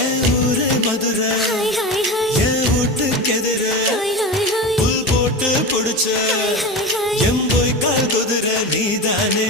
என் ஊரு மதுரை என் வீட்டுக்கெதிர புல் போட்டு புடிச்ச எம்போய் கால் குதிரை நீதானே